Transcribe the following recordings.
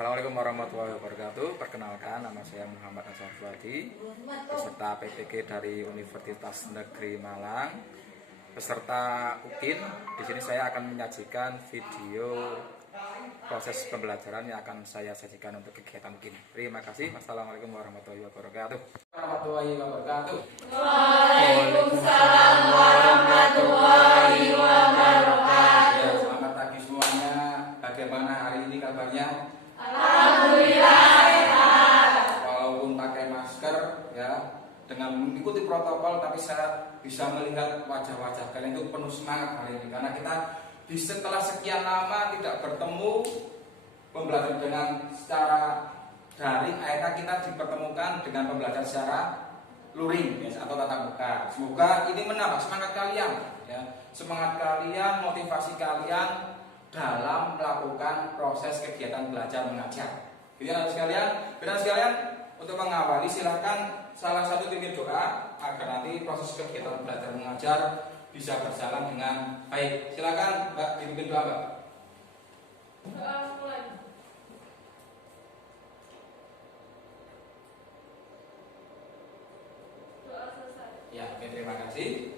Assalamualaikum warahmatullahi wabarakatuh. Perkenalkan, nama saya Muhammad Azhar Fuadi, peserta PPG dari Universitas Negeri Malang, peserta UKIN. Di sini saya akan menyajikan video proses pembelajaran yang akan saya sajikan untuk kegiatan UKIN. Terima kasih. Wassalamualaikum warahmatullahi wabarakatuh. Warahmatullahi wabarakatuh. Waalaikumsalam warahmatullahi wabarakatuh. Selamat pagi semuanya. Bagaimana hari ini kabarnya? Alhamdulillah sehat. Walaupun pakai masker ya, dengan mengikuti protokol, tapi saya bisa melihat wajah-wajah kalian itu penuh semangat hari ini karena kita setelah sekian lama tidak bertemu pembelajaran dengan secara daring, akhirnya kita dipertemukan dengan pembelajaran secara luring ya, atau tatap muka. Semoga ini menambah semangat kalian ya, semangat kalian, motivasi kalian dalam melakukan proses kegiatan belajar mengajar. Jadi anak sekalian, untuk mengawali silahkan salah satu pimpin doa agar nanti proses kegiatan belajar mengajar bisa berjalan dengan baik. Silakan Mbak dipimpin doa, Mbak. Doa mulai. Doa selesai. Ya, oke, terima kasih.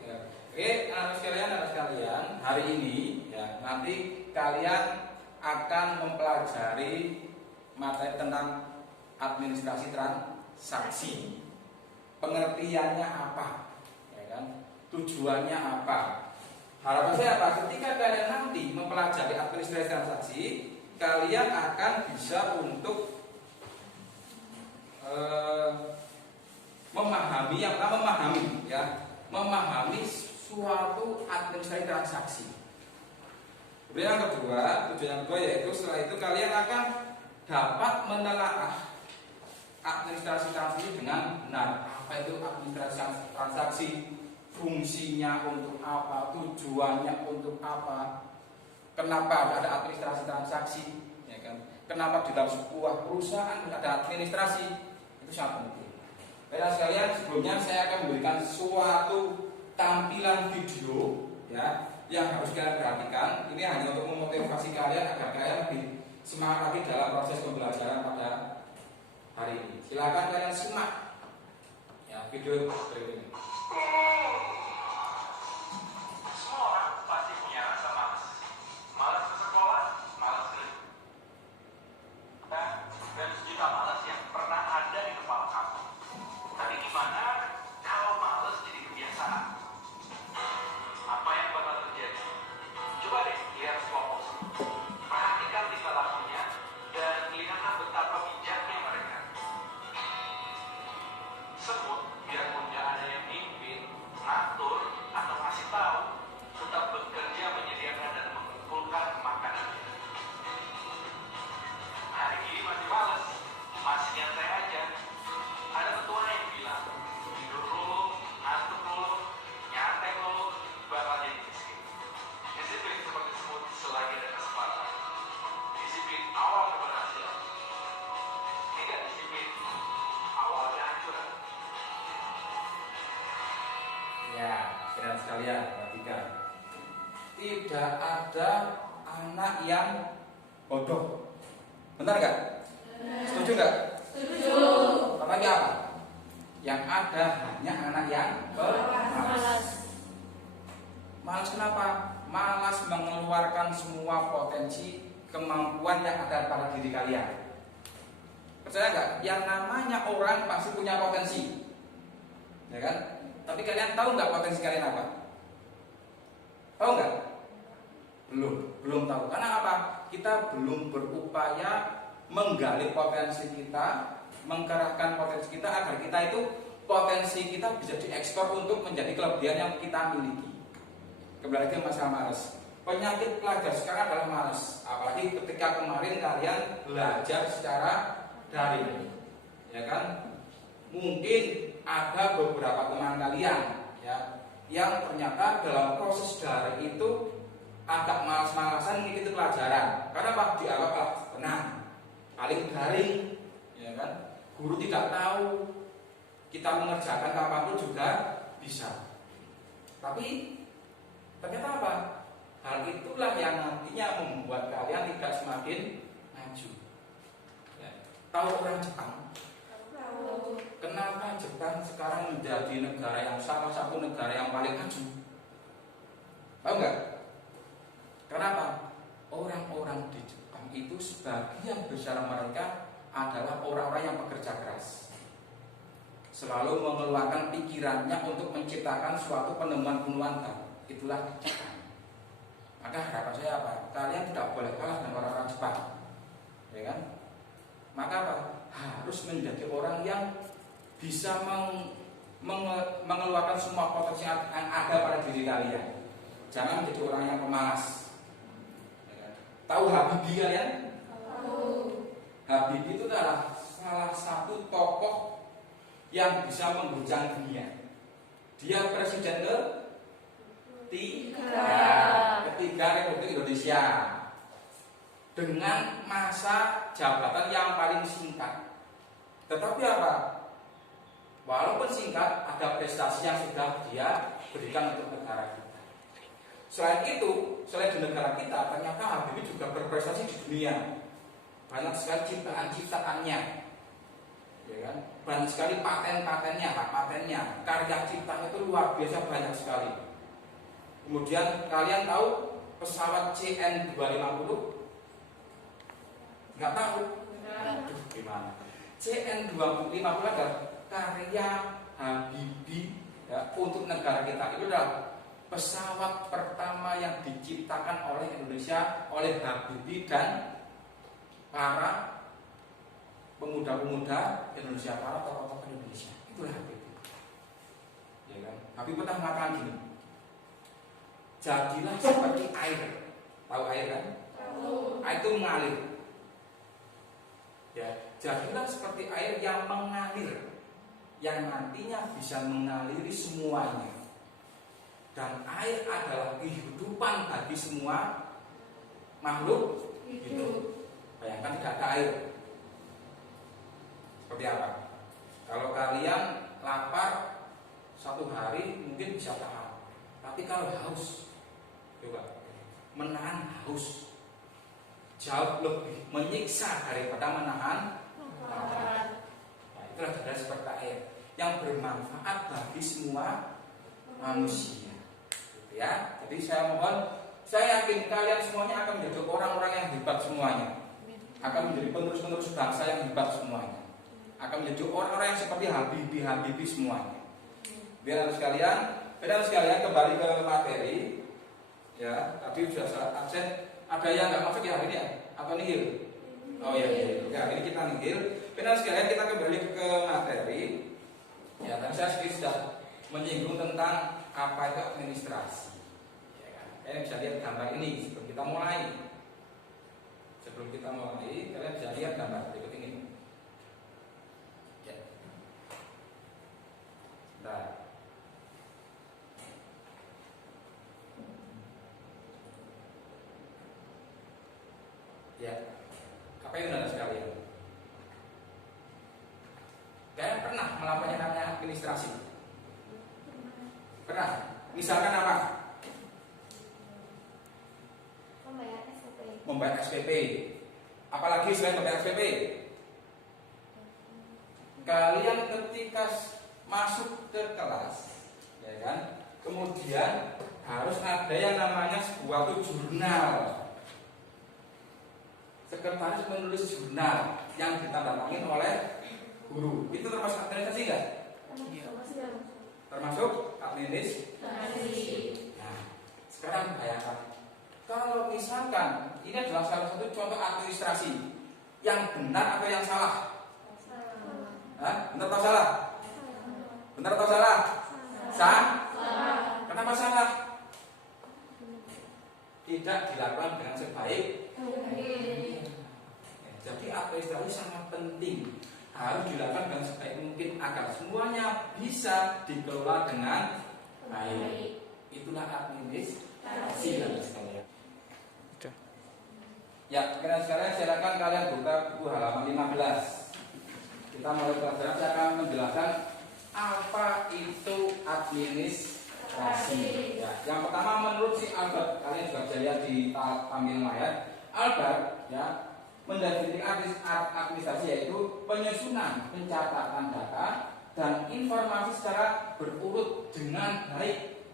Oke, anak sekalian, hari ini ya, nanti kalian akan mempelajari materi tentang administrasi transaksi. Pengertiannya apa? Ya kan? Tujuannya apa? Harapan saya apa? Ketika kalian nanti mempelajari administrasi transaksi, kalian akan bisa untuk memahami suatu administrasi transaksi. Kemudian tujuan yang kedua yaitu setelah itu kalian akan dapat menelaah administrasi transaksi dengan benar. Apa itu administrasi transaksi? Fungsinya untuk apa? Tujuannya untuk apa? Kenapa ada administrasi transaksi? Ya kan? Kenapa di dalam sebuah perusahaan ada administrasi? Itu sangat penting. Baiklah sekalian, sebelumnya saya akan memberikan suatu tampilan video ya, yang harus kalian perhatikan. Ini hanya untuk memotivasi kalian agar kalian lebih semangat lagi dalam proses pembelajaran pada hari ini. Silakan kalian simak ya video berikut ini. Semua orang pasti punya rasa malas. Malas ke sekolah, malas kerja. Dan sejuta malas yang pernah ada di kepala kamu. Tapi gimana kalau malas jadi kebiasaan? Apa yang bakal terjadi? Coba deh lihat kelompok semut. Perhatikan tingkah lakunya dan lihatlah betapa bijaknya mereka. Semut, biarpun gak ada yang mimpin, ngatur, atau kasih tahu, tetap bekerja menyediakan dan mengumpulkan makanannya. Hari ini masih males, masih nyantai aja. Ada ketua yang bilang, tidur dulu, ngantuk dulu, nyantai dulu, bakal jadi miskin. Disiplin seperti semut selagi ada kesempatan. Disiplin awal keberhasilan. Tidak disiplin, awal kehancuran. Ya, saudara sekalian, perhatikan. Tidak ada anak yang bodoh. Benar nggak? Setuju nggak? Setuju. Apalagi apa? Yang ada hanya anak yang malas. Malas kenapa? Malas mengeluarkan semua potensi kemampuan yang ada pada diri kalian. Percaya nggak? Yang namanya orang pasti punya potensi, ya kan? Tapi kalian tahu nggak potensi kalian apa? Tahu nggak? Belum tahu. Karena apa? Kita belum berupaya menggali potensi kita, mengkerahkan potensi kita agar kita itu potensi kita bisa diekspor untuk menjadi kelebihan yang kita miliki. Kembali lagi masalah malas. Penyakit pelajar sekarang adalah malas. Apalagi ketika kemarin kalian belajar secara daring, ya kan? Mungkin ada beberapa teman kalian ya, yang ternyata dalam proses daring itu agak malas-malasan mengikuti pelajaran. Karena Pak dianggap tenang, paling daring, ya kan? Guru tidak tahu, kita mengerjakan kapanpun juga bisa. Tapi ternyata apa? Hal itulah yang nantinya membuat kalian tidak semakin maju. Tahu orang Jepang? Kenapa Jepang sekarang menjadi negara yang salah satu negara yang paling maju? Tahu nggak? Kenapa? Orang-orang di Jepang itu sebagian besar mereka adalah orang-orang yang pekerja keras, selalu mengeluarkan pikirannya untuk menciptakan suatu penemuan-penemuan baru. Itulah Jepang. Maka harapan saya apa? Kalian tidak boleh kalah dengan orang-orang Jepang, ya kan? Maka apa? Harus menjadi orang yang bisa mengeluarkan semua potensi yang ada pada diri kalian. Jangan menjadi orang yang pemalas. Ya kan? Tahu Habibie kalian? Habibie itu adalah salah satu tokoh yang bisa mengguncang dunia. Dia presiden ketiga Republik Indonesia dengan masa jabatan yang paling singkat. Tetapi apa? Walaupun singkat, ada prestasi yang sudah dia berikan untuk negara kita. Selain itu, selain di negara kita, ternyata Habibie juga berprestasi di dunia. Banyak sekali ciptaan-ciptaannya, ya kan? Banyak sekali patennya, karya ciptaan itu luar biasa banyak sekali. Kemudian kalian tahu pesawat CN250? Nggak tahu? Gimana? CN250 adalah karya Habibie ya, untuk negara kita. Itu adalah pesawat pertama yang diciptakan oleh Indonesia, oleh Habibie dan para pemuda-pemuda Indonesia, para tokoh-tokoh Indonesia. Itulah Habibie. Ya kan? Habibie pernah mengatakan gini, jadilah seperti air. Tahu air kan? Air itu mengalir. Ya, jadilah seperti air yang mengalir, yang nantinya bisa mengaliri semuanya. Dan air adalah kehidupan bagi semua makhluk hidup. Bayangkan tidak ada air, seperti apa? Kalau kalian lapar satu hari mungkin bisa tahan, tapi kalau haus, coba menahan haus jauh lebih menyiksa daripada menahan lapar. Nah, itulah adalah seperti air yang bermanfaat bagi semua manusia. Gitu ya. Jadi saya mohon, saya yakin kalian semuanya akan menjadi orang-orang yang hebat semuanya. Akan menjadi penerus-penerus bangsa yang hebat semuanya. Akan menjadi orang-orang yang seperti Habibie semuanya. Biar sekalian kembali ke materi. Ya, tadi sudah saya absen. Ada yang nggak masuk ya hari ini ya? Atau nihil? Oh iya, ya ini kita nihil. Biar sekalian kita kembali ke materi. Ya, tadi saya sedikit sudah menyinggung tentang apa itu administrasi. Ya kan? Kalian bisa lihat gambar ini sebelum kita mulai. Kalian bisa lihat gambar berikut ini. Ya. Nah. Ya. Apa itu saudara sekalian? Kalian pernah melakukan yang namanya administrasi? Pernah? Misalkan apa? Membayar SPP. Apalagi selain membayar SPP, kalian ketika masuk ke kelas, ya kan, kemudian harus ada yang namanya sebuah jurnal. Sekretaris menulis jurnal yang ditandatangani oleh guru. Itu termasuk administrasi nggak? Termasuk administrasi. Nah, sekarang bayangkan, kalau misalkan ini adalah salah satu contoh administrasi, yang benar atau yang salah? Benar atau salah? Benar atau salah? Salah. Kenapa salah? Tidak dilakukan dengan sebaik. Jadi administrasi sangat penting, harus dilakukan dengan sebaik mungkin agar semuanya bisa dikelola dengan baik. Itulah administrasi. Ya, sekarang silakan kalian buka buku halaman 15. Kita mulai pelajaran, saya akan menjelaskan apa itu administrasi. Ya, yang pertama menurut si Albert, kalian juga bisa lihat di tampilan layar. Albert, ya, Manajemen administrasi yaitu penyusunan, pencatatan data dan informasi secara berurut dengan baik,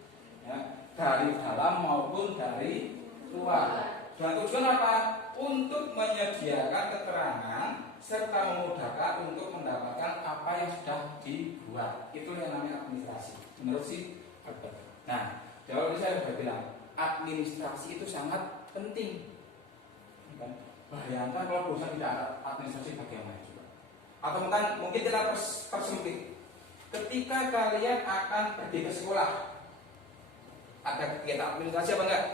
ya, dari dalam maupun dari luar. Dan tujuan apa? Untuk menyediakan keterangan serta memudahkan untuk mendapatkan apa yang sudah dibuat. Itu yang namanya administrasi. Menurut si Albert. Nah, jauh saya sudah bilang administrasi itu sangat penting. Bayangkan kalau perusahaan tidak ada administrasi bagaimana juga. Atau mungkin kita persempit. Ketika kalian akan pergi ke sekolah, ada kegiatan administrasi apa enggak?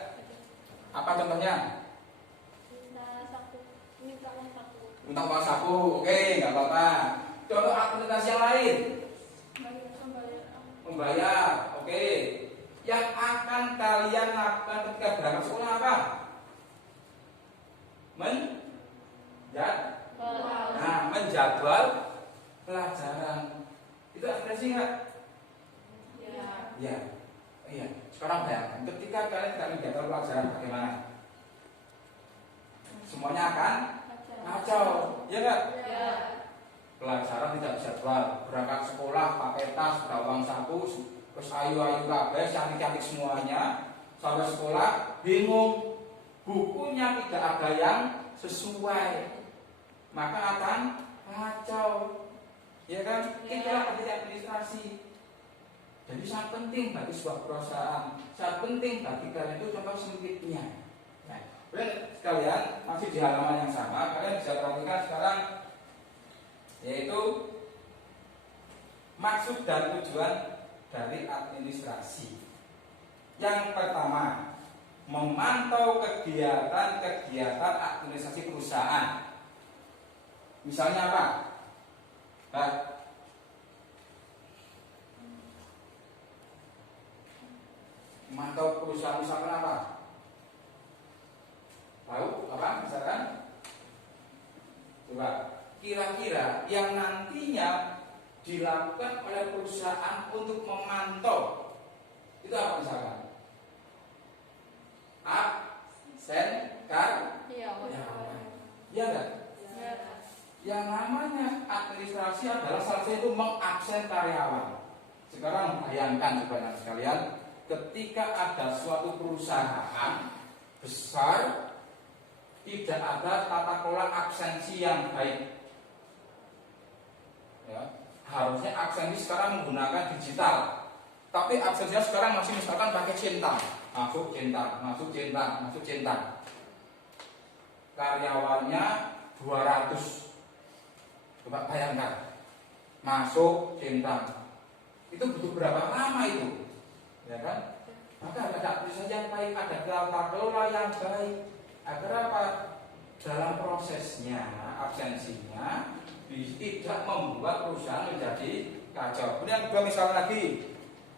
Apa contohnya? Minta uang saku, oke, nggak apa-apa. Contoh administrasi yang lain? Membayar, oke. Yang akan kalian lakukan ketika berangkat sekolah apa? Menjadwal pelajaran. Itu administrasi nggak? Ya. Iya. Sekarang bayangkan, ketika kalian tidak menjadwal pelajaran bagaimana? Semuanya akan kacau, ya nggak? Pelajaran tidak dijadwal, berangkat sekolah pakai tas, bawa uang saku, terus ayu-ayu kabeh, cantik-cantik semuanya, sampai sekolah bingung, bukunya tidak ada yang sesuai, maka akan kacau, ya kan? Itulah arti administrasi. Jadi sangat penting bagi sebuah perusahaan, sangat penting bagi kalian itu contoh sempitnya. Nah, sekalian masih di halaman yang sama, kalian bisa perhatikan sekarang, yaitu maksud dan tujuan dari administrasi. Yang pertama, memantau kegiatan administrasi perusahaan. Misalnya apa? Nah, memantau perusahaan misalkan apa? Tahu apa? Misalkan, coba kira-kira yang nantinya dilakukan oleh perusahaan untuk memantau itu apa misalkan? Absen karyawan. Iya kan? Yang namanya administrasi adalah salah satu mengabsen karyawan. Sekarang bayangkan coba sekalian, ketika ada suatu perusahaan besar tidak ada tata kelola absensi yang baik, ya, harusnya absensi sekarang menggunakan digital, tapi absensinya sekarang masih misalkan pakai centang, masuk centang, karyawannya 200, coba bayangkan, masuk centang, itu butuh berapa lama itu? Ya kan? Maka ada administrasi yang baik, ada tata kelola yang baik, agar apa? Dalam prosesnya, absensinya tidak membuat perusahaan menjadi kacau. Kemudian kedua misalnya lagi,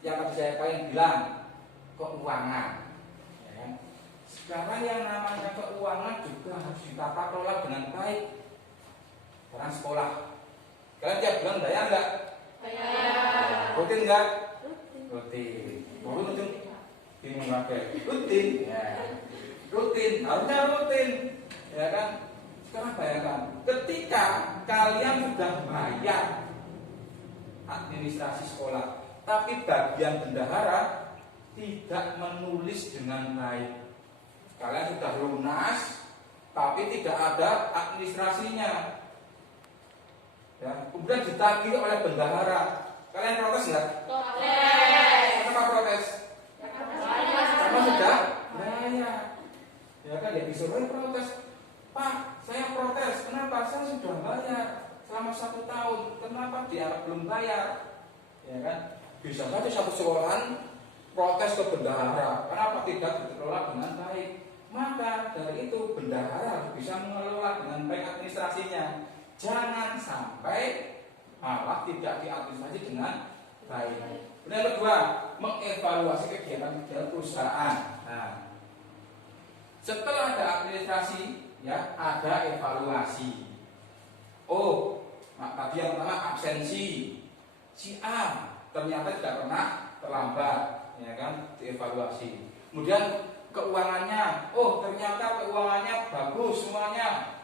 yang tadi saya kalian bilang keuangan. Ya kan? Sekarang yang namanya keuangan juga harus ditata kelola dengan baik. Sekarang sekolah, kalian tiap bulan bayar nggak? Bayar. Rutin nggak? Rutin. Rutin. Bingung pakai rutin. Ya. Rutin, harusnya rutin, ya kan? Sekarang bayangkan, ketika kalian sudah bayar administrasi sekolah, tapi bagian bendahara tidak menulis dengan baik, kalian sudah lunas, tapi tidak ada administrasinya, ya. Kemudian ditagih oleh bendahara, kalian protes nggak? Protes. Kenapa protes? Karena sudah bayar. Ya kan, ya disuruh protes. Pak, saya protes. Kenapa? Saya sudah bayar selama 1 tahun. Kenapa dia belum bayar? Ya kan? Bisa saja satu sekolahan protes ke bendahara. Kenapa tidak dikelola dengan baik? Maka dari itu bendahara bisa mengelola dengan baik administrasinya. Jangan sampai malah tidak diadministrasi dengan baik. Yang kedua, mengevaluasi kegiatan perusahaan. Nah, setelah ada administrasi, ya ada evaluasi. Oh, tadi yang pertama absensi, si A ternyata tidak pernah terlambat, ya kan, dievaluasi. Kemudian keuangannya, oh ternyata keuangannya bagus semuanya,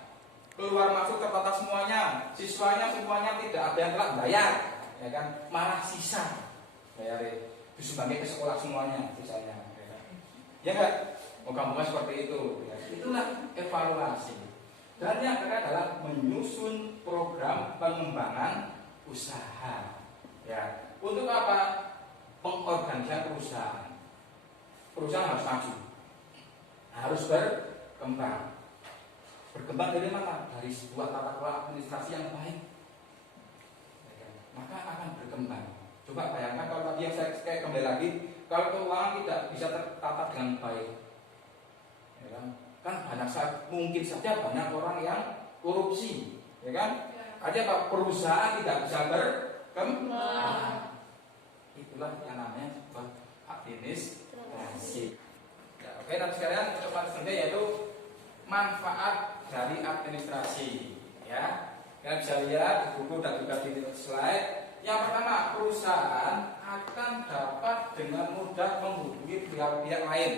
keluar masuk tertata semuanya, siswanya semuanya tidak ada yang telat bayar, ya kan? Malah sisa bayar disumbangi ke sekolah semuanya sisanya, ya kan? Ya enggak? Moga-moga seperti itu. Ya. Itulah evaluasi. Dan yang kedua adalah menyusun program pengembangan usaha. Ya, untuk apa? Pengorganisasian perusahaan. Perusahaan harus maju, harus berkembang. Berkembang dari mana? Dari sebuah tata kelola administrasi yang baik, maka akan berkembang. Coba bayangkan kalau tadi yang saya kembali lagi, kalau keuangan tidak bisa tertata dengan baik, ya kan banyak mungkin saja banyak orang yang korupsi, ya kan? Ada apa? Perusahaan tidak bisa berkembang. Itulah yang namanya sebuah administrasi. Ya, oke, nanti sekalian untuk selanjutnya yaitu manfaat dari administrasi. Ya, kalian bisa lihat di buku dan juga di slide. Yang pertama, perusahaan akan dapat dengan mudah menghubungi pihak-pihak lain.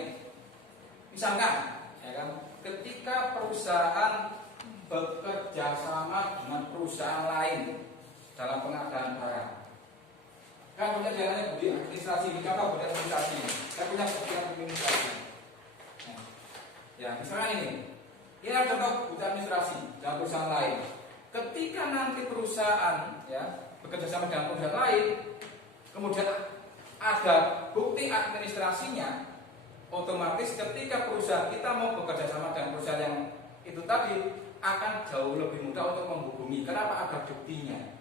Misalkan, ya kan, ketika perusahaan bekerja sama dengan perusahaan lain dalam pengadaan barang. Kan punya jalannya budi administrasi, contoh budi administrasi. Saya punya budi administrasi. Nah, ya, misalkan ini adalah contoh budi administrasi dalam perusahaan lain. Ketika nanti perusahaan ya bekerja sama dengan perusahaan lain, kemudian ada bukti administrasinya, otomatis ketika perusahaan kita mau bekerja sama dengan perusahaan yang itu tadi akan jauh lebih mudah untuk menghubungi. Kenapa? Ada buktinya.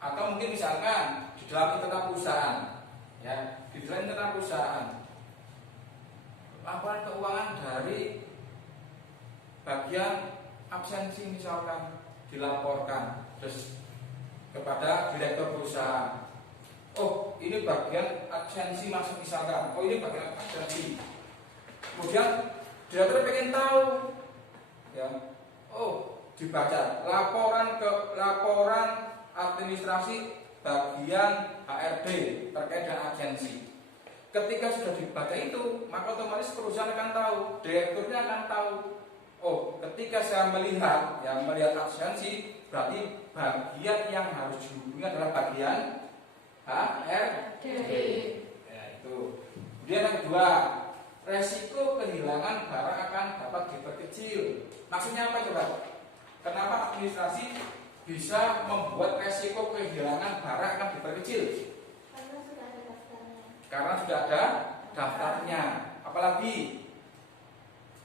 Atau mungkin misalkan di dalam internal perusahaan, ya, di dalam internal perusahaan, laporan keuangan dari bagian absensi misalkan dilaporkan terus kepada direktur perusahaan. Oh, ini bagian absensi masuk misalkan. Oh, ini bagian absensi. Kemudian direktur pengen tahu, ya. Oh, dibaca laporan administrasi bagian HRD terkait dengan agensi. Ketika sudah dibaca itu, maka otomatis perusahaan akan tahu, direkturnya akan tahu. Oh, ketika saya melihat agensi, berarti bagian yang harus dihubungi adalah bagian HRD. Ya, itu. Kemudian yang kedua, resiko kehilangan barang akan dapat diperkecil. Maksudnya apa coba? Kenapa administrasi bisa membuat resiko kehilangan barang akan diperkecil? Karena sudah ada daftarnya. Apalagi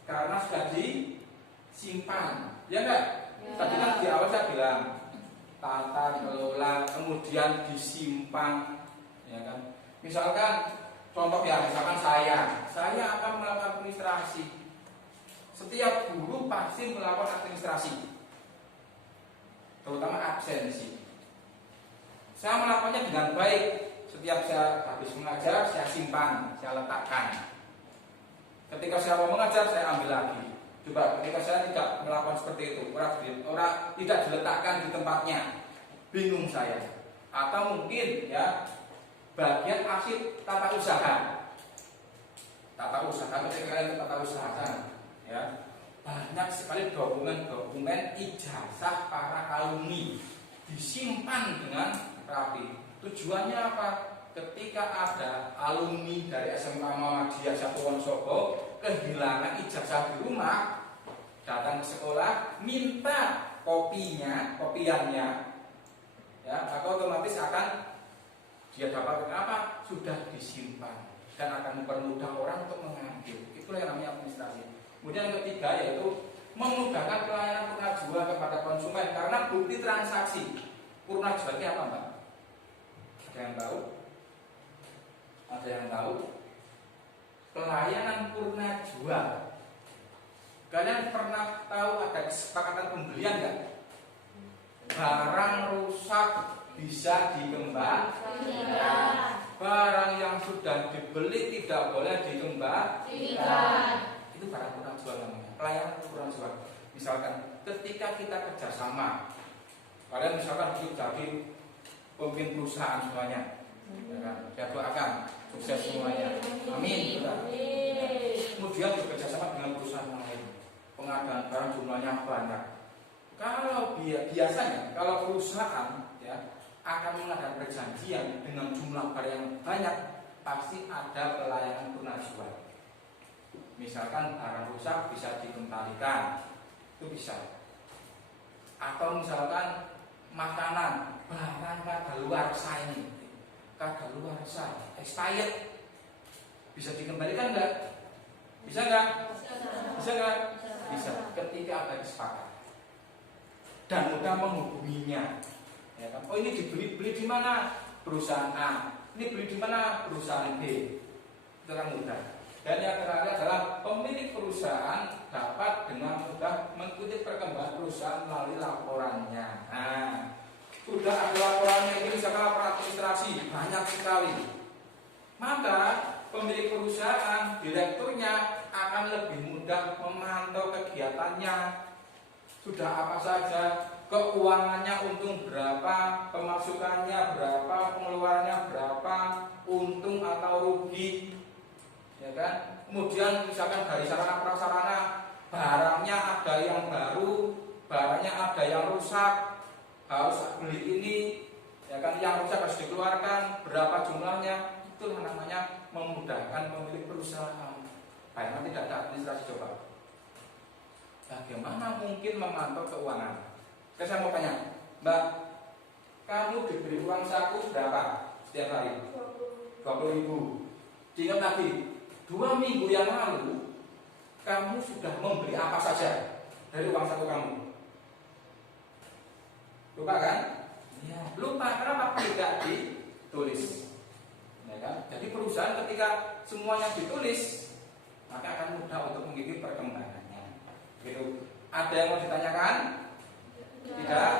karena sudah disimpan. Ya enggak? Ya. Tadi kan di awal saya bilang tata kelola, kemudian disimpan, ya kan? Misalkan contoh ya, misalkan saya akan melakukan administrasi. Setiap guru pasti melakukan administrasi, terutama absensi. Saya melakukannya dengan baik. Setiap saya habis mengajar, saya simpan, saya letakkan. Ketika saya mau mengajar, saya ambil lagi. Coba ketika saya tidak melakukan seperti itu, orang tidak diletakkan di tempatnya, bingung saya. Atau mungkin ya bagian arsip tata usaha. Tata usaha, ketika kalian tata usaha, ya banyak sekali dokumen ijazah para alumni disimpan dengan rapi. Tujuannya apa? Ketika ada alumni dari SMK Muhammadiyah Satu Wonosobo kehilangan ijazah di rumah, datang ke sekolah minta kopiannya, ya, maka otomatis akan dia dapat apa? Sudah disimpan dan akan mempermudah orang untuk mengambil. Itulah yang namanya administrasi. Kemudian yang ketiga yaitu memudahkan pelayanan purnajual kepada konsumen karena bukti transaksi. Purnajual ini apa, Mbak? Ada yang tahu? Ada yang tahu? Pelayanan purnajual. Kalian pernah tahu ada kesepakatan pembelian nggak? Barang rusak bisa dikembalikan. Barang yang sudah dibeli tidak boleh dikembalikan. Itu barang purnajual namanya. Pelayanan purnajual. Misalkan ketika kita kerjasama, kalian misalkan jadi pemimpin perusahaan semuanya, ya kan? Saya doakan sukses semuanya. Amin. Kemudian bekerja sama dengan perusahaan lain, pengadaan barang jumlahnya banyak. Kalau biasanya kalau perusahaan ya akan mengadakan perjanjian dengan jumlah barang yang banyak, pasti ada pelayanan tunajua. Misalkan barang rusak bisa dikembalikan, itu bisa. Atau misalkan makanan barang kadaluarsa ini, kadaluarsa, expired, bisa dikembalikan enggak? Bisa enggak? Bisa enggak? Bisa. Ketika ada kesepakatan dan mudah menghubunginya, ya kan? Oh ini beli di mana? Perusahaan A. Ini beli di mana? Perusahaan B. Itu kan mudah. Dan yang terakhir adalah pemilik perusahaan dapat dengan mudah mengikuti perkembangan perusahaan melalui laporannya. Nah, sudah ada laporannya ini misalkan laporan administrasi banyak sekali. Maka pemilik perusahaan, direkturnya akan lebih mudah memantau kegiatannya. Sudah apa saja, keuangannya untung berapa, pemasukannya berapa, pengeluarannya berapa, untung atau rugi, ya kan? Kemudian misalkan dari sarana prasarana, barangnya ada yang baru, barangnya ada yang rusak, harus beli ini, ya kan? Yang rusak harus dikeluarkan, berapa jumlahnya, itu namanya memudahkan pemilik perusahaan. Baik, nanti tidak ada administrasi coba. Bagaimana mungkin memantau keuangan? Saya mau tanya, Mbak, kamu diberi uang saku berapa setiap hari? 20.000. Diingat lagi, 2 minggu yang lalu kamu sudah membeli apa saja dari uang saku kamu? Lupa kan? Ya, lupa. Kenapa tidak ditulis? Ya kan? Jadi perusahaan ketika semuanya ditulis, maka akan mudah untuk mengikuti perkembangannya. Gitu. Ada yang mau ditanyakan? Tidak?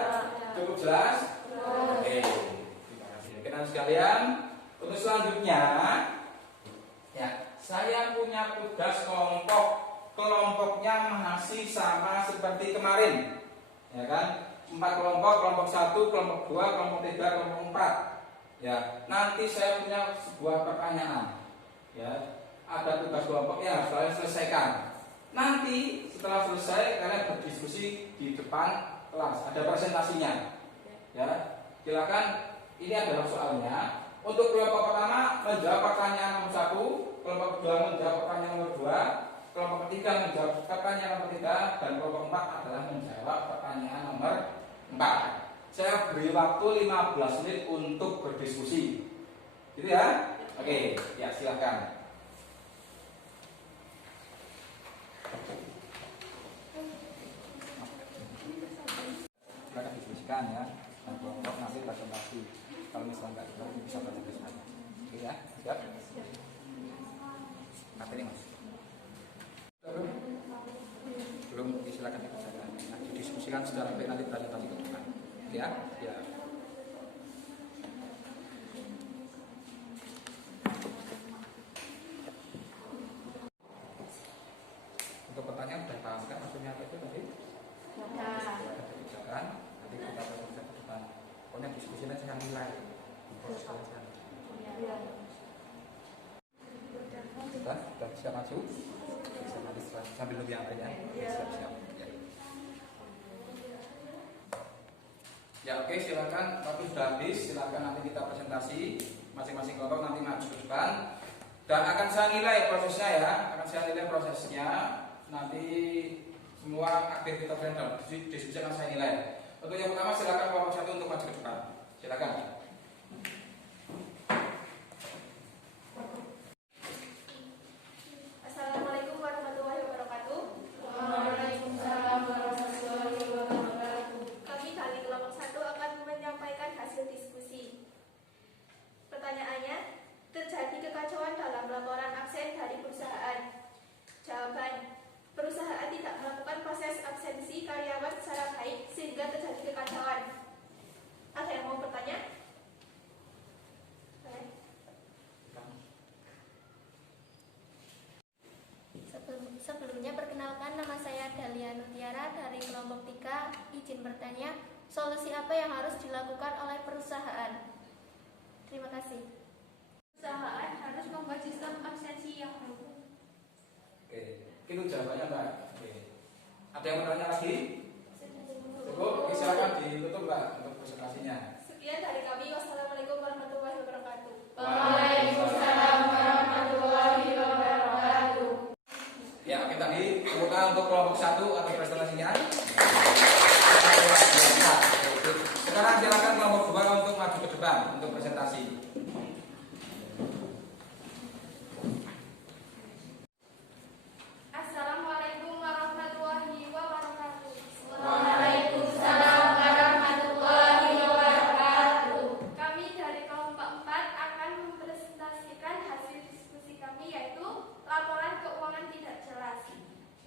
Cukup jelas? Oke. Terima kasih. Rekan sekalian, untuk selanjutnya, ya, saya punya tugas kelompok. Kelompoknya masih sama seperti kemarin, ya kan? 4 kelompok, kelompok 1, kelompok 2, kelompok 3, kelompok 4. Ya, nanti saya punya sebuah pertanyaan. Ya, ada tugas kelompok yang harus kalian selesaikan. Nanti setelah selesai kalian berdiskusi di depan kelas, ada presentasinya. Ya, silakan. Ini adalah soalnya. Untuk kelompok pertama menjawab pertanyaan nomor 1, kelompok kedua menjawab pertanyaan nomor 2, kelompok ketiga menjawab pertanyaan nomor 3, dan kelompok 4 adalah menjawab pertanyaan nomor 4. Saya beri waktu 15 menit untuk berdiskusi. Gitu ya? Oke, ya silakan. Silakan diskusikan ya. Dan kelompok nanti presentasi. Kalau misalnya nggak bisa, bisa presentasi. Oke ya, siap? Materi mas. Belum, silakan dikerjakan. Nah, didiskusikan secara baik nanti presentasi ke depan. Ya, ya. Untuk pertanyaan sudah paham kan maksudnya apa itu tadi? Ada kebijakan, nanti kita presentasi ke depan. Pokoknya diskusinya saya nilai. Sudah bisa masuk? Bisa nanti sambil lebih yang lainnya. Siap-siap. Ya oke, silakan. Waktu sudah habis, silakan nanti kita presentasi masing-masing kelompok nanti maju ke depan dan akan saya nilai prosesnya ya, akan saya nilai prosesnya nanti semua aktivitas random diskusi akan saya nilai. Untuk yang pertama silakan kelompok 1 untuk maju ke depan. Silakan. Assalamualaikum warahmatullahi wabarakatuh. Waalaikumsalam warahmatullahi wabarakatuh. Kami dari kelompok 1 akan menyampaikan hasil diskusi. Pertanyaannya, terjadi kekacauan dalam laporan absen dari perusahaan. Jawaban, perusahaan tidak melakukan proses absensi karyawan secara baik sehingga terjadi kekacauan. Ada yang mau bertanya? Sebelumnya perkenalkan, nama saya Dalia Nutiara dari kelompok 3. Izin bertanya, solusi apa yang harus dilakukan oleh perusahaan? Terima kasih. Perusahaan harus membuat sistem absensi yang baru. Oke, itu jawabannya Mbak. Oke. Ada yang bertanya lagi? kelompok 1 atau presentasinya? Sekarang silakan kelompok 2 untuk maju ke depan untuk presentasi. Assalamualaikum warahmatullahi wabarakatuh. Waalaikumsalam warahmatullahi wabarakatuh. Kami dari kelompok 4 akan mempresentasikan hasil diskusi kami, yaitu laporan keuangan tidak jelas.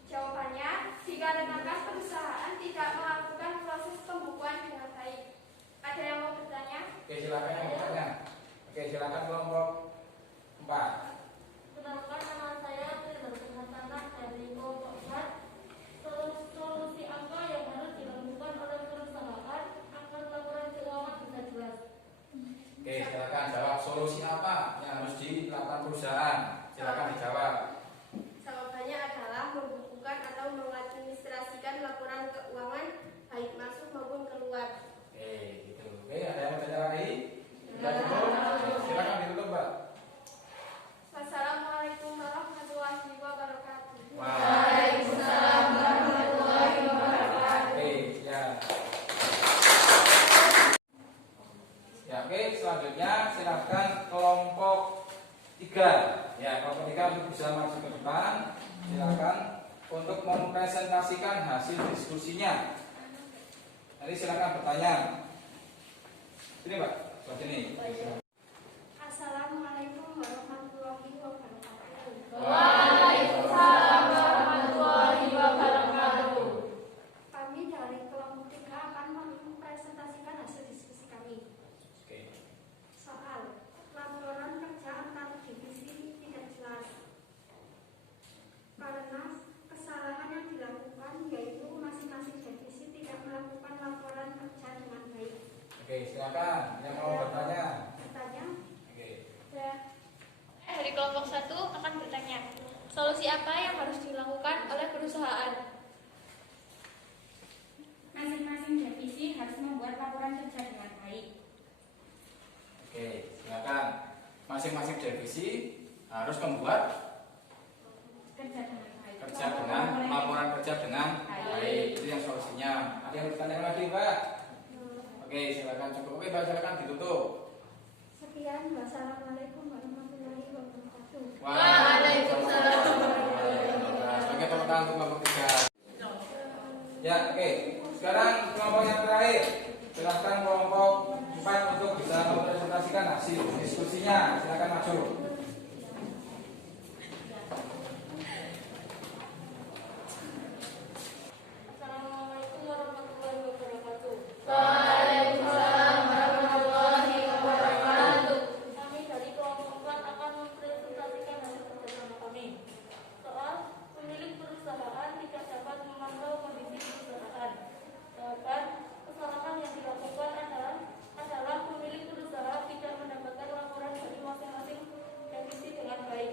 Jawabannya, dikarenakan perusahaan tidak melakukan proses pembukuan dengan baik. Ada yang mau bertanya? Oke, silakan yang bertanya. Oke, silakan kelompok 4. Perkenalkan, nama saya Tridarma Tanah dari kelompok 4. Solusi apa yang harus dilakukan oleh perusahaan agar laporan keuangan bisa jelas? Oke, silakan jawab. Solusi apa yang harus dilakukan perusahaan? Silakan dijawab. Jawabannya adalah membukukan atau mengadministrasikan laporan keuangan baik masuk maupun keluar. Oke, gitu. Oke, ada yang mau tanya lagi? Sudah cukup? Silakan ditutup, Mbak. Wassalamualaikum warahmatullahi wabarakatuh. Waalaikumsalam warahmatullahi wabarakatuh. Oke, ya. Ya, oke, selanjutnya silakan kelompok 3. Ya, kelompok 3 untuk bisa maju ke depan. Silakan untuk mempresentasikan hasil diskusinya. Nanti silakan bertanya. Sini, Mbak. Sebelah sini. Assalamualaikum warahmatullahi wabarakatuh. Waalaikumsalam warahmatullahi wabarakatuh. Kami dari kelompok 3 akan mempresentasikan hasil diskusi kami. Oke. Soal laporan kerja antar divisi tidak jelas. Karena kesalahan yang dilakukan yaitu masing-masing divisi tidak melakukan laporan kerja dengan baik. Oke, silakan yang mau bertanya. Bertanya, Oke. Dari kelompok 1 akan bertanya, solusi apa yang harus dilakukan oleh perusahaan? Masing-masing divisi harus membuat laporan kerja dengan baik. Oke, silakan. Masing-masing divisi harus membuat Kerja dengan baik. laporan kerja dengan baik. Itu yang solusinya. Ada yang bertanya lagi, Mbak? Oke, silakan cukup. Oke, Mbak, silakan ditutup. sekian. Wassalamualaikum warahmatullahi wabarakatuh. Waalaikumsalam. Sebagai tepuk tangan untuk kelompok 3. Ya, oke. Sekarang kelompok yang terakhir. Silakan kelompok 4 untuk bisa mempresentasikan hasil diskusinya. Silakan maju. Assalamualaikum warahmatullahi wabarakatuh. Waalaikumsalam warahmatullahi wabarakatuh. Kami dari kelompok 4 akan mempresentasikan hasil kerjasama kami. Soal pemilik perusahaan tidak dapat memantau kondisi perusahaan. Jawaban, kesalahan yang dilakukan adalah pemilik perusahaan tidak mendapatkan laporan dari masing-masing divisi dengan baik.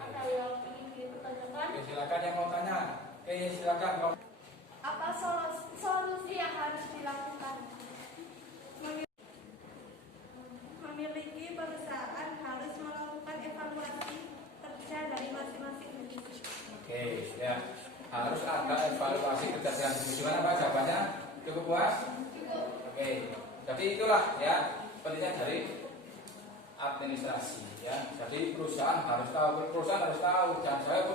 Ada yang ingin dipertanyakan? Oke, silakan yang mau tanya. Oke, silakan. Apa solusi yang harus dilakukan? Memiliki perusahaan harus melakukan evaluasi kerja dari masing-masing divisi. Oke, ya. Harus ada evaluasi kerja dengan divisi. Gimana, Pak? Jawabannya cukup puas? Cukup. Oke. Jadi itulah ya pentingnya dari administrasi ya. Jadi perusahaan harus tahu, jangan sampai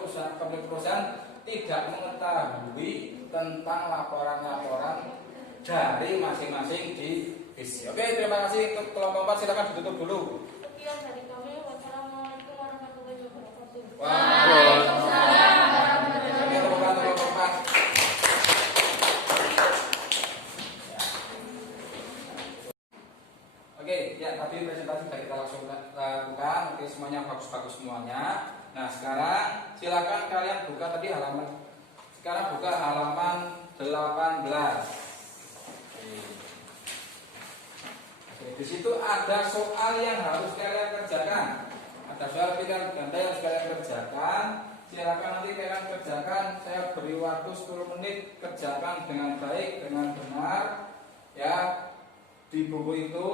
perusahaan tidak mengetahui tentang laporan-laporan dari masing-masing divisi. Oke, terima kasih untuk kelompok 4. Silakan ditutup dulu. Sekian dari kami. Wassalamualaikum warahmatullahi wabarakatuh. Waalaikumsalam. Oke, tepuk tangan untuk kelompok 4. Oke, ya tadi presentasi sudah kita langsung lakukan. Oke, semuanya bagus-bagus semuanya. Nah, sekarang silakan kalian buka tadi halaman. Sekarang buka halaman 18. Oke, di situ ada soal yang harus kalian kerjakan. Ada soal pilihan ganda yang harus kalian kerjakan. Silakan nanti kalian kerjakan. Saya beri waktu 10 menit. Kerjakan dengan baik, dengan benar. Ya, di buku itu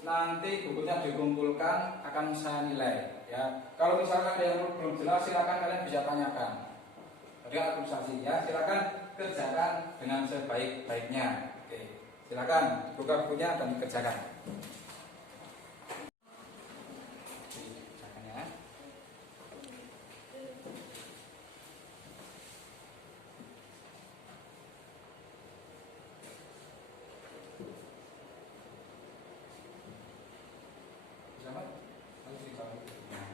nanti bukunya dikumpulkan akan saya nilai. Ya, kalau misalkan ada yang belum jelas silakan kalian bisa tanyakan. Jadi administrasi ya, silakan kerjakan dengan sebaik-baiknya. Oke, silakan buka bukunya dan kerjakan. Kerjakan ya. Selamat. Harus dibawa bukunya.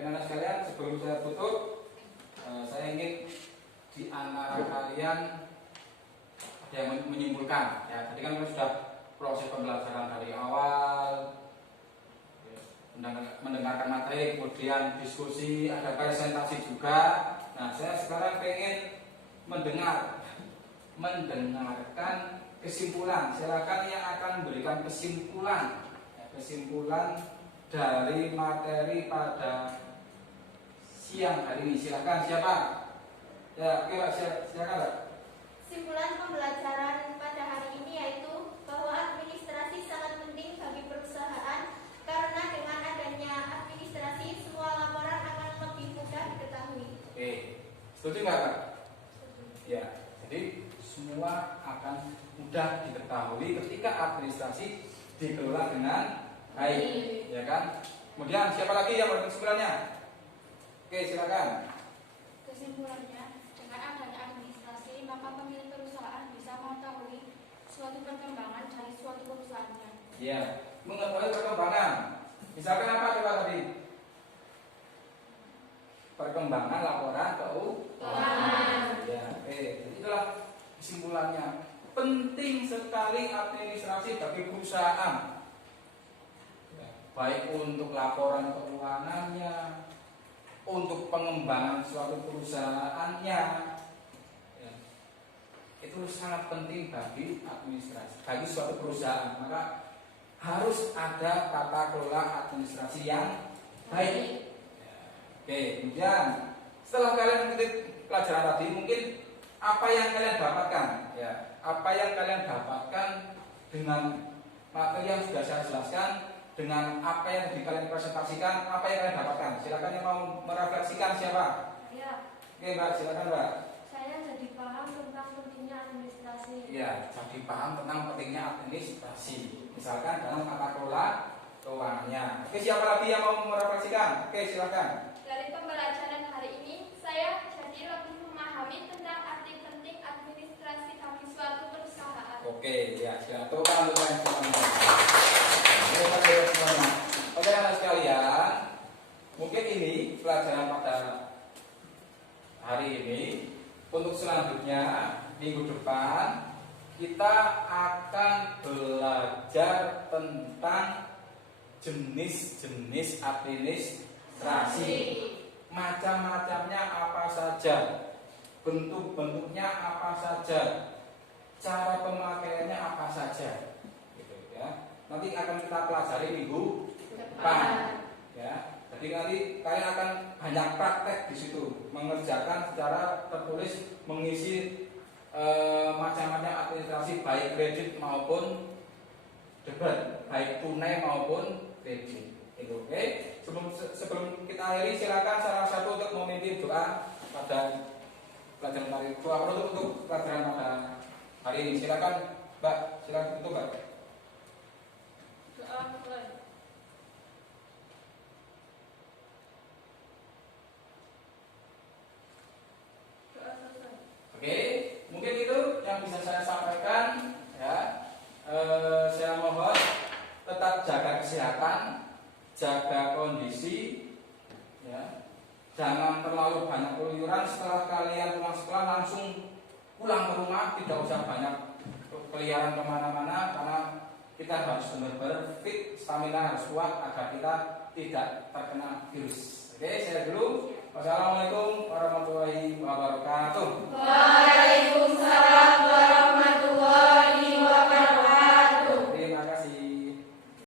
Ya, anak sekalian, sebelum saya tutup, saya ingin di antara kalian ada yang menyimpulkan. Ya, tadi kan kita sudah proses pembelajaran dari awal, mendengarkan materi, kemudian diskusi, ada presentasi juga. Nah, saya sekarang pengen mendengarkan kesimpulan. Silakan yang akan memberikan kesimpulan, kesimpulan dari materi pada siang hari ini. Silakan, siapa? Ya, oke Pak, silakan Pak. Kesimpulan pembelajaran pada hari ini yaitu bahwa administrasi sangat penting bagi perusahaan karena dengan adanya administrasi semua laporan akan lebih mudah diketahui. Oke, setuju nggak Pak? Ya, jadi semua akan mudah diketahui ketika administrasi dikelola dengan baik, ya kan? Kemudian siapa lagi yang memberikan kesimpulannya? Oke, silakan. Kesimpulannya, dengan adanya administrasi, maka pemilik perusahaan bisa mengetahui suatu perkembangan dari suatu perusahaannya. Ya, mengetahui perkembangan. Misalkan apa coba tadi? Perkembangan laporan keuangan. Ya, oke. Jadi itulah kesimpulannya. Penting sekali administrasi bagi perusahaan. Baik untuk laporan keuangannya, untuk pengembangan suatu perusahaannya, ya, itu sangat penting bagi administrasi, bagi suatu perusahaan. Maka harus ada tata kelola administrasi yang baik. Ya. Oke, kemudian setelah kalian mengikuti pelajaran tadi, mungkin apa yang kalian dapatkan, ya, apa yang kalian dapatkan dengan materi yang sudah saya jelaskan, dengan apa yang tadi kalian presentasikan, apa yang kalian dapatkan? Silakan yang mau merefleksikan siapa? Ya, Oke Mbak, silakan Mbak. saya jadi paham tentang pentingnya administrasi. Ya, jadi paham tentang pentingnya administrasi. Misalkan dalam tata kelola keuangannya. Oke, siapa lagi yang mau merefleksikan? Oke, silakan. Dari pembelajaran hari ini, saya jadi lebih memahami tentang arti penting administrasi bagi suatu perusahaan. Oke, ya, silakan. Tepuk tangan untuk kalian semuanya. Oke anak sekalian, mungkin ini pelajaran pada hari ini. Untuk selanjutnya minggu depan kita akan belajar tentang jenis-jenis administrasi, macam-macamnya apa saja, bentuk-bentuknya apa saja, cara pemakaiannya apa saja, gitu ya. Nanti akan kita pelajari minggu depan, ya. Jadi nanti kalian akan banyak praktek di situ, mengerjakan secara tertulis, mengisi macam-macam administrasi baik kredit maupun debit, baik tunai maupun kredit. Itu oke. Sebelum kita akhiri, silakan salah satu untuk memimpin doa pada pelajaran hari ini. Doa untuk pelajaran pada hari ini. Silakan Mbak, silakan tutup Mbak. Oke, mungkin itu yang bisa saya sampaikan ya. Saya mohon tetap jaga kesehatan, jaga kondisi ya. Jangan terlalu banyak keluyuran. Setelah kalian pulang sekolah langsung pulang ke rumah, tidak usah banyak keliaran kemana-mana, karena kita harus benar-benar fit, stamina harus kuat agar kita tidak terkena virus. Oke, saya dulu. Wassalamualaikum warahmatullahi wabarakatuh.